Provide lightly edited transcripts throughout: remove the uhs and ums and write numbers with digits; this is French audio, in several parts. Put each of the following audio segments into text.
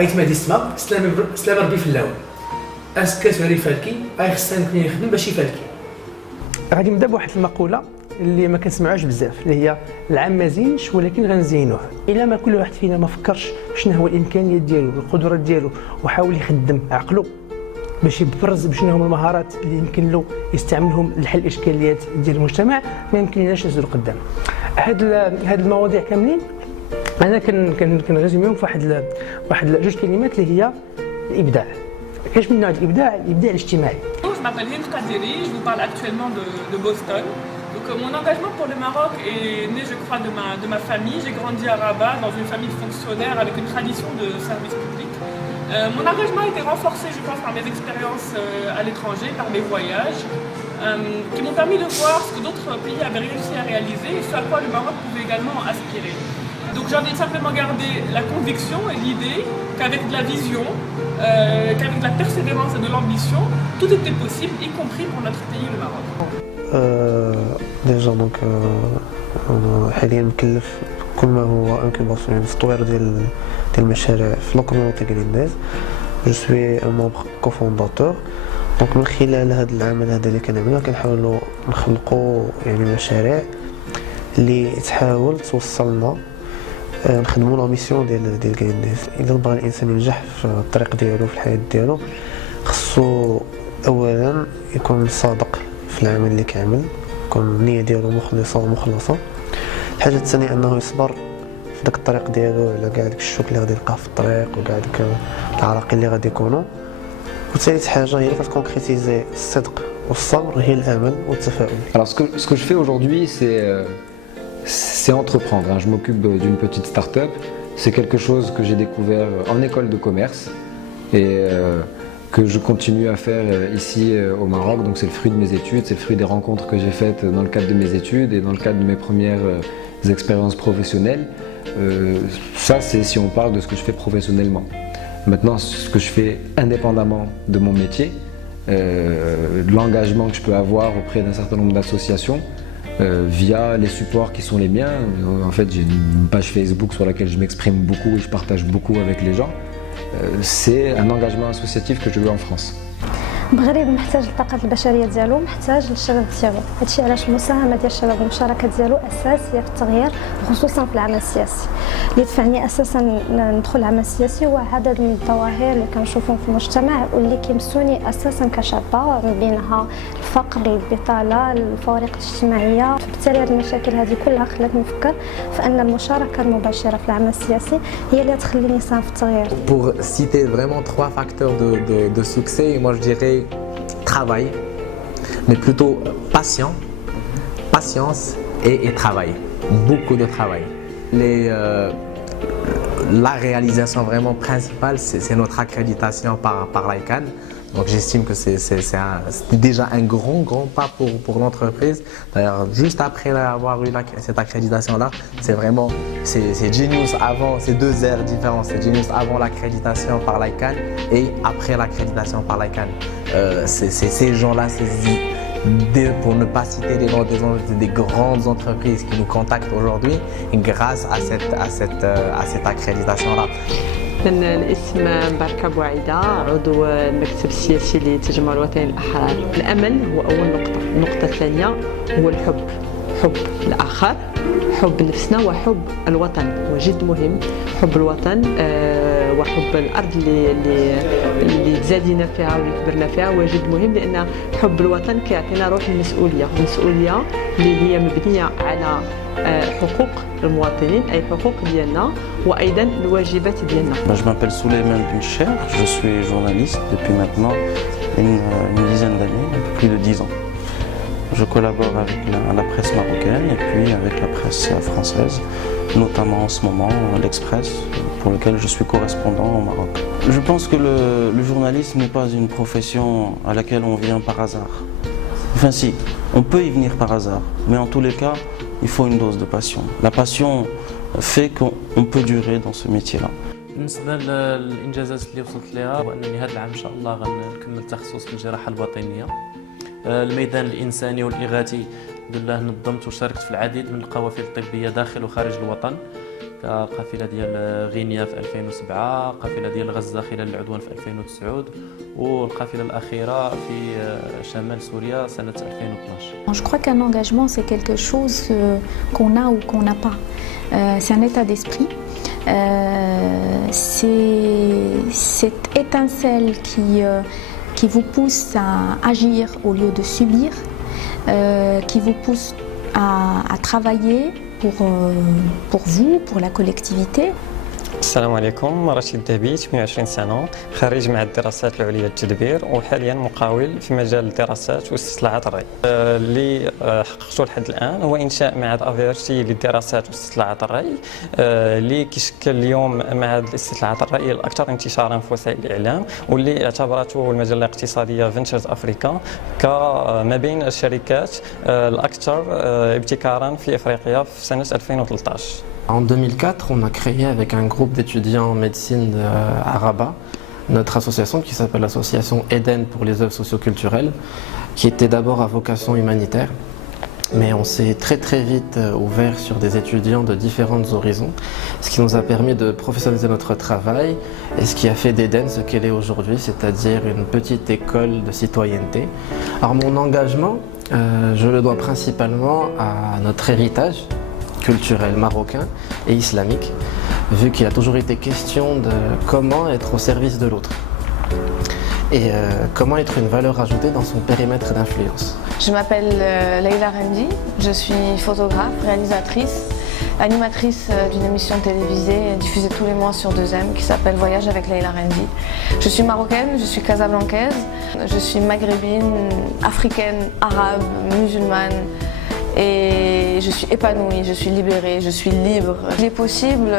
ايتما دي السما سلام ربي في اللاون اسكاتوري فالكي خصنا نكون يخدم باش يفالكي. غادي نبدا بواحد المقوله اللي ما كنسمعوش بزاف اللي هي العام ما زينش ولكن غنزينوه. الا ما كل واحد فينا ما فكرش شنو هو الامكانيات ديالو القدرات ديالو وحاول يخدم عقله باش يبرز بشنو هما المهارات اللي يمكن له يستعملهم لحل الاشكاليات ديال المجتمع، ما يمكنناش نزيدو قدام. هاد المواضيع كاملين انا كنغزميهم في واحد جوج كلمات اللي هي الابداع. كاش من نوع الابداع الاجتماعي. Je m'appelle Hind Kadiri, je vous parle actuellement de Boston. Donc mon engagement pour le Maroc est né, je crois, de ma famille. J'ai grandi à Rabat dans une famille de fonctionnaires avec une tradition de service public. Mon engagement a été renforcé, je pense, par mes expériences à l'étranger, par mes voyages, qui m'ont permis de voir ce que d'autres pays avaient réussi à réaliser et ce à quoi le Maroc pouvait également aspirer. Donc j'en ai simplement gardé la conviction et l'idée qu'avec de la vision, qu'avec de la persévérance et de l'ambition, tout était possible, y compris pour notre pays, le Maroc. ديجا دونك انا حاليا مكلف كل ما هو انكوباسيون في التطوير ديال المشاريع في لا كوميونيتي غرينداز. جو سوي ان ممبر كوفونداتور. دونك من خلال هذا العمل هذا اللي كنعملو كنحاولوا نخلقوا يعني مشاريع اللي تحاول توصلنا نخدموا لا ميسيون ديال غرينداز. الا بغى الانسان ينجح في الطريق ديالو في الحياه ديالو خصو اولا يكون صادق في العمل اللي كيعمل، يكون النيه ديالو مخلصه. الحاجه الثانيه انه يصبر في داك الطريق ديالو على كاع داك الشوك اللي غادي يلقاه في الطريق وكاع داك العراقيل اللي غادي يكونوا. وثالث حاجه هي اللي كتكونكريتيزي الصدق والصبر هي الامل والتفاؤل. Alors ce que je fais aujourd'hui c'est entreprendre. Je m'occupe d'une petite start-up. C'est quelque chose que j'ai découvert en école de commerce et que je continue à faire ici au Maroc. Donc c'est le fruit de mes études, c'est le fruit des rencontres que j'ai faites dans le cadre de mes études et dans le cadre de mes premières expériences professionnelles. Ça c'est si on parle de ce que je fais professionnellement. Maintenant ce que je fais indépendamment de mon métier, l'engagement que je peux avoir auprès d'un certain nombre d'associations via les supports qui sont les miens. En fait j'ai une page Facebook sur laquelle je m'exprime beaucoup et je partage beaucoup avec les gens. C'est un engagement associatif que je veux en France. المغرب محتاج للطاقات البشريه ديالو، محتاج للشباب ديالو. هادشي علاش المساهمه ديال الشباب والمشاركه ديالو اساسيه في التغيير خصوصا في العمل السياسي. اللي دفعني اساسا ندخل العمل السياسي هو عدد من الظواهر اللي كنشوفهم في المجتمع واللي كيمسوني اساسا كشابه، من بينها الفقر، البطاله، الفوارق الاجتماعيه. فبالتالي هذه المشاكل هذه كلها خلاتني نفكر في ان المشاركه المباشره في العمل السياسي هي اللي تخليني نساهم في التغيير. Pour citer vraiment trois facteurs de succès, moi je dirais travail, mais plutôt patience et travail. Beaucoup de travail. La réalisation vraiment principale, c'est notre accréditation par l'ICANN. Donc j'estime que c'est déjà un grand pas pour l'entreprise. D'ailleurs, juste après avoir eu cette accréditation-là, c'est Genius avant, c'est 2 ères différentes. C'est Genius avant l'accréditation par l'ICANN et après l'accréditation par l'ICANN. Ces gens-là, pour ne pas citer les noms des grandes entreprises qui nous contactent aujourd'hui grâce à cette accréditation-là. الاسم مباركة بوعيدة، عضو المكتب السياسي للتجمع الوطني للأحرار. الأمل هو أول نقطة. النقطة الثانية هو الحب، حب الآخر، حب نفسنا وحب الوطن هو جد مهم. حب الوطن وحب الأرض اللي تزادينا فيها واللي كبرنا فيها هو جد مهم، لأن حب الوطن كيعطينا روح المسؤولية اللي هي مبنية على حقوق المواطنين، أي حقوق ديالنا وأيضا الواجبات ديالنا. Je m'appelle Souleymane Bencher, je suis journaliste depuis maintenant une dizaine d'années, un peu plus de 10 ans. Je collabore avec la presse marocaine et puis avec la presse française, notamment en ce moment l'Express, pour lequel je suis correspondant au Maroc. Je pense que le journalisme n'est pas une profession à laquelle on vient par hasard. Enfin si, on peut y venir par hasard, mais en tous les cas, il faut une dose de passion. La passion fait qu'on peut durer dans ce métier-là. بالنسبه للانجازات اللي وصلت لها هو انني هذا العام ان شاء الله غنكمل تخصص في الجراحه الباطنيه. الميدان الانساني والاغاثي الحمد لله نظمت وشاركت في العديد من القوافل الطبيه داخل وخارج الوطن. كقافله ديال غينيا في 2007، قافله ديال غزه خلال العدوان في 2009، والقافله الاخيره في شمال سوريا سنه 2012. Je crois qu'un engagement c'est quelque chose qu'on a ou qu'on n'a pas. C'est un état d'esprit. C'est cette étincelle qui vous pousse à agir au lieu de subir, qui vous pousse à travailler pour vous, pour la collectivité. السلام عليكم، رشيد دهبي 28 سنة، خريج معهد الدراسات العليا للتدبير وحاليا مقاول في مجال الدراسات واستطلاعات الرأي. اللي حققته لحد الآن هو إنشاء معهد أفيرتي للدراسات واستطلاعات الرأي، اللي كيشكل اليوم معهد الاستطلاعات الرأي الأكثر انتشارا في وسائل الإعلام، واللي اعتبرته المجلة الاقتصادية فينتشرز أفريكا كما بين الشركات الأكثر ابتكارا في أفريقيا في سنة 2013. En 2004, on a créé avec un groupe d'étudiants en médecine à Rabat notre association qui s'appelle l'association Eden pour les œuvres socioculturelles, qui était d'abord à vocation humanitaire. Mais on s'est très vite ouvert sur des étudiants de différents horizons, ce qui nous a permis de professionnaliser notre travail et ce qui a fait d'Eden ce qu'elle est aujourd'hui, c'est-à-dire une petite école de citoyenneté. Alors mon engagement, je le dois principalement à notre héritage culturel marocain et islamique, vu qu'il a toujours été question de comment être au service de l'autre et comment être une valeur ajoutée dans son périmètre d'influence. Je m'appelle Leïla Rendi, je suis photographe, réalisatrice, animatrice d'une émission télévisée diffusée tous les mois sur 2M qui s'appelle Voyage avec Leïla Rendi. Je suis marocaine, je suis casablancaise, je suis maghrébine, africaine, arabe, musulmane. Et je suis épanouie, je suis libérée, je suis libre. Il est possible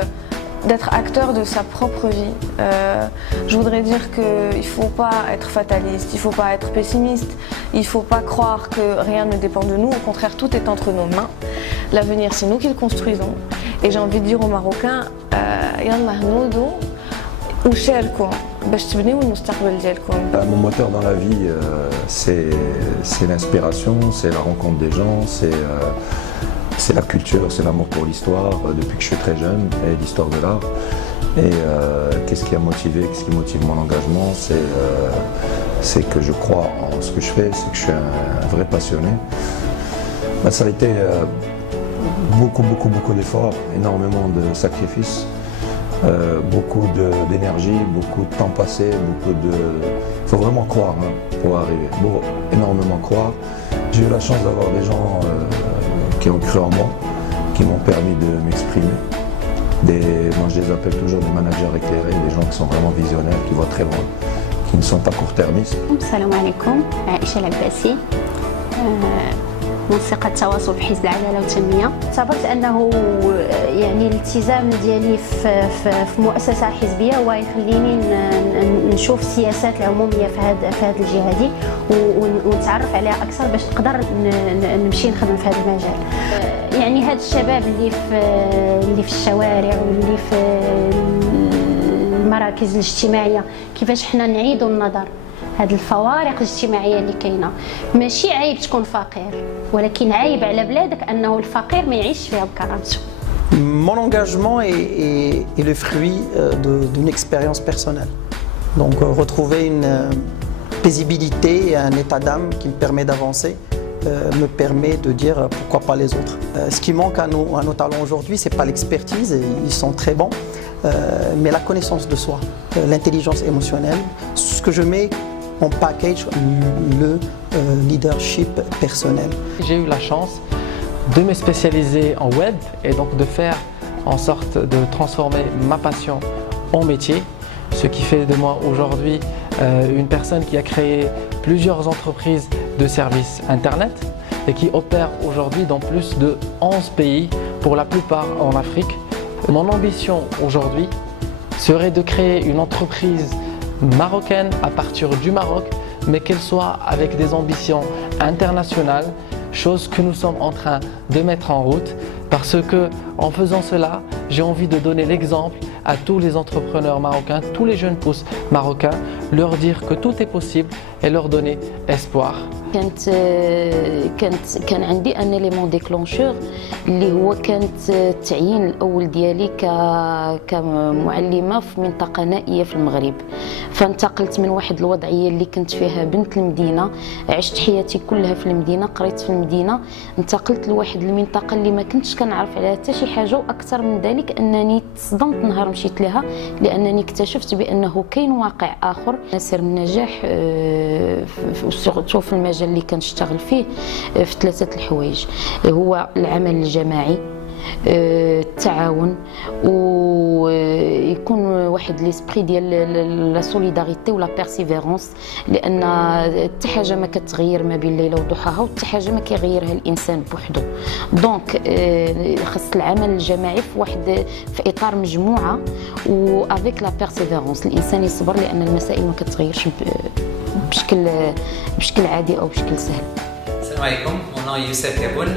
d'être acteur de sa propre vie. Je voudrais dire qu'il ne faut pas être fataliste, il ne faut pas être pessimiste, il ne faut pas croire que rien ne dépend de nous, au contraire tout est entre nos mains. L'avenir c'est nous qui le construisons. Et j'ai envie de dire aux Marocains, Yallah noudo ou shelkou. Mon moteur dans la vie, c'est l'inspiration, c'est la rencontre des gens, c'est la culture, c'est l'amour pour l'histoire, depuis que je suis très jeune, et l'histoire de l'art. Et qu'est-ce qui a motivé, qu'est-ce qui motive mon engagement, c'est que je crois en ce que je fais, c'est que je suis un vrai passionné. Ça a été beaucoup d'efforts, énormément de sacrifices. Beaucoup d'énergie, beaucoup de temps passé, il faut vraiment croire pour arriver, énormément croire. J'ai eu la chance d'avoir des gens qui ont cru en moi, qui m'ont permis de m'exprimer. Moi je les appelle toujours des managers éclairés, des gens qui sont vraiment visionnaires, qui voient très loin, qui ne sont pas court-termistes. Salam alaikum, Aïcha Al-Abbasi. منسقة التواصل في حزب العدالة والتنمية. اعتبرت أنه يعني الالتزام ديالي في مؤسسة حزبية هو يخليني نشوف السياسات العمومية في هذه الجهة دي ونتعرف عليها أكثر باش نقدر نمشي نخدم في هذا المجال. يعني هاد الشباب اللي في الشوارع واللي في المراكز الاجتماعية كيفاش حنا نعيدوا النظر هاد الفوارق الاجتماعيه اللي كاينه ماشي عيب تكون فقير ولكن عيب على بلادك انه الفقير ما يعيش فيها بكرامته. Mon engagement est le fruit d'une expérience personnelle. Donc retrouver une paisibilité et un état d'âme qui me permet d'avancer me permet de dire pourquoi pas les autres. Ce qui manque à nos talents aujourd'hui, c'est pas l'expertise, ils sont très bons, mais la connaissance de soi, l'intelligence émotionnelle, ce que je mets en package, le leadership personnel. J'ai eu la chance de me spécialiser en web et donc de faire en sorte de transformer ma passion en métier, ce qui fait de moi aujourd'hui une personne qui a créé plusieurs entreprises de services internet et qui opère aujourd'hui dans plus de 11 pays, pour la plupart en Afrique. Mon ambition aujourd'hui serait de créer une entreprise marocaine à partir du Maroc, mais qu'elle soit avec des ambitions internationales, chose que nous sommes en train de mettre en route, parce que en faisant cela, j'ai envie de donner l'exemple à tous les entrepreneurs marocains, tous les jeunes pousses marocains, leur dire que tout est possible et leur donner espoir. كان عندي ان اليمون ديكلونشور اللي هو كانت التعيين الاول ديالي كمعلمه في منطقه نائيه في المغرب. فانتقلت من واحد الوضعيه اللي كنت فيها بنت المدينه، عشت حياتي كلها في المدينه، قريت في المدينه، انتقلت لواحد المنطقه اللي ما كنتش كنعرف عليها حتى شي حاجه، واكثر من ذلك انني تصدمت نهار مشيت لها لانني اكتشفت بانه كاين واقع اخر. سر النجاح في المجال اللي كنشتغل فيه في 3 الحوايج، هو العمل الجماعي، التعاون، ويكون واحد ليسبري ديال لا سوليداريتي ولا بيرسيفيرونس، لان حتى حاجه ما كتغير ما بين ليله وضحاها، وحتى حاجه ما كيغيرها الانسان بوحده. دونك خاص العمل الجماعي في اطار مجموعه، وافيك لا بيرسيفيرونس الانسان يصبر، لان المسائل ما كتغيرش بشكل عادي او بشكل سهل. Salam alaikum, mon nom est Youssef Gaboun.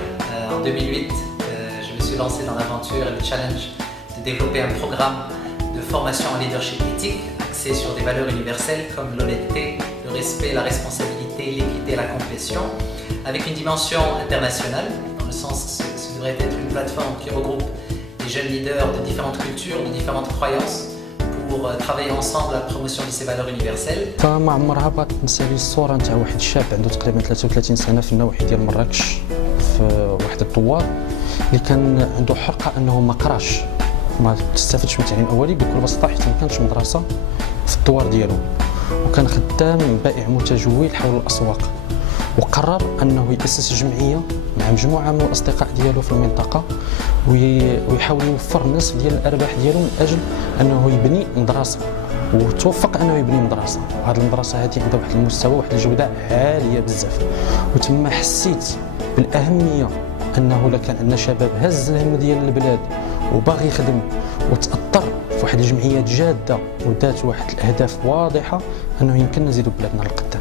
En 2008, je me suis lancé dans l'aventure et le challenge de développer un programme de formation en leadership éthique axé sur des valeurs universelles comme l'honnêteté, le respect, la responsabilité, l'équité et la complétion, avec une dimension internationale, dans le sens que ce devrait être une plateforme qui regroupe des jeunes leaders de différentes cultures, de différentes croyances, pour travailler ensemble à la promotion de ces valeurs universelles. فما عمرها بغات تنسى لي الصوره نتاع واحد الشاب عنده تقريبا 33 سنه في النواحي ديال مراكش، في واحد الدوار اللي كان عنده حرقه انه ما قراش، ما استفادش من التعليم الاولي بكل بساطه حيت ما كانش مدرسه في الدوار ديالو، وكان خدام بائع متجول حول الاسواق، وقرر انه ياسس جمعيه مع مجموعه من الاصدقاء ديالو في المنطقه، ويحاول يوفر النصف ديال الارباح ديالو من اجل انه يبني مدرسه، وتوفق انه يبني مدرسه. وهذه المدرسه هذه عندها واحد المستوى واحد الجوده عاليه بزاف، وتما حسيت بالاهميه انه الا كان عندنا شباب هز الهم ديال البلاد وباغي يخدم وتاثر في واحد الجمعيات جاده ودات واحد الاهداف واضحه، انه يمكن نزيدوا بلادنا للقدام.